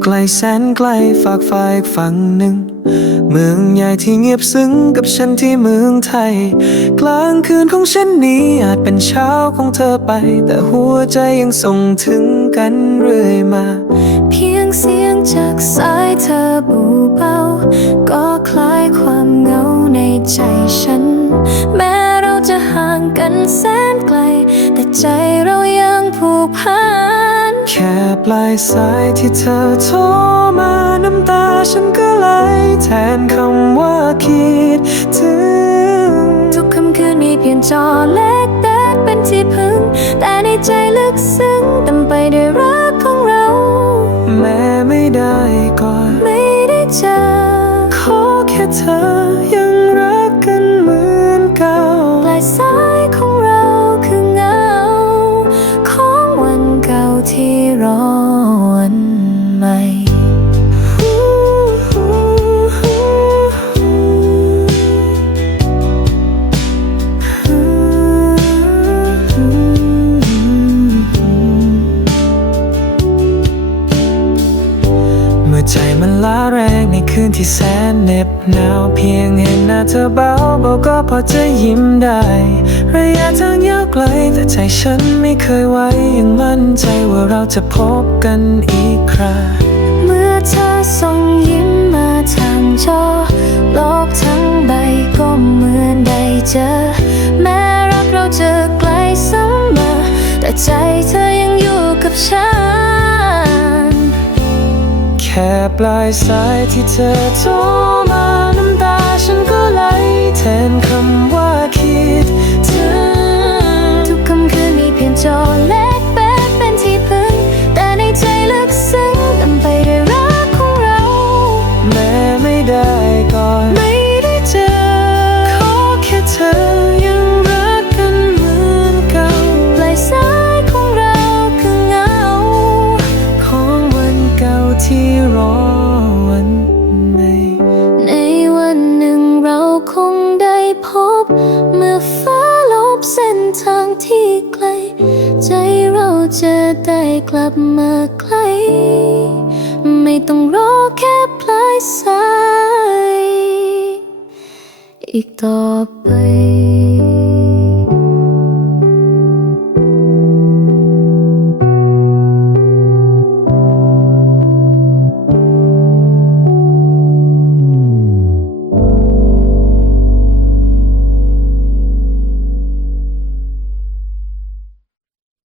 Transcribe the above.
่ไกลแสนไกลฝากฟ้าอีกฝั่งหนึ่ง เมืองใหญ่ที่เงียบซึ้งกับฉันที่เมืองไทย กลางคืนของฉันนี้อาจเป็นเช้าของเธอไป แต่หัวใจยังส่งถึงกันเรื่อยมา เพียงเสียงจากสายเธอบูเบา ก็คลายความเหงาในใจฉัน แม้เราจะห่างกันแสนไกล แต่ใจเรา ปลายสายที่เธอโทรมาน้ำตาฉันก็ไหลแทนคำว่าคิดถึง ทุกคำคืนมีเพียงจอเล็กแดดเป็นที่พึ่ง แต่ในใจลึกซึ้งเต็มไปด้วยรักของเรา แม้ไม่ได้กอดไม่ได้เจอ ขอแค่เธอ ใจมันล้าแรงในคืนที่แสนเหน็บหนาวเพียงเห็นหน้าเธอเบาเบาก็พอจะยิ้มได้ ระยะทางยาวไกลแต่ใจฉันไม่เคยไว้ยังมั่นใจว่าเราจะพบกันอีกคราเมื่อเธอส่งยิ้มมาทางจอโลกทั้งใบก็เหมือนได้เจอ แค่ปลายสายที่เธอโทรมาน้ำตาฉันก็ไหลแทนคำว่าคิดถึงทุกคำคืนมีเพียงจอเล็กแป๊บเป็นที่พึ่ง แต่ในใจลึกซึ้งเต็มไปด้วยรักของเรา แม้ไม่ได้ ที่รอวันใหม่ในวันหนึ่งเราคงได้พบ เมื่อฟ้าลบเส้นทางที่ไกล ใจเราจะได้กลับมาใกล้ ไม่ต้องรอแค่ปลายสาย อีกต่อไป